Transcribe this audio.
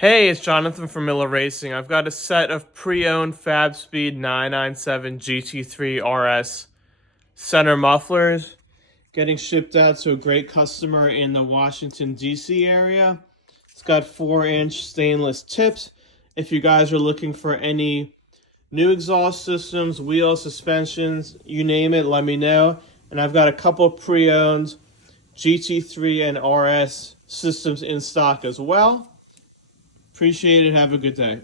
Hey, it's Jonathan from millaracing. I've got a set of pre-owned Fabspeed 997 GT3 RS center mufflers getting shipped out to a great customer in the Washington, D.C. area. It's got 4-inch stainless tips. If you guys are looking for any new exhaust systems, wheel suspensions, you name it, let me know. And I've got a couple pre-owned GT3 and RS systems in stock as well. Appreciate it. Have a good day.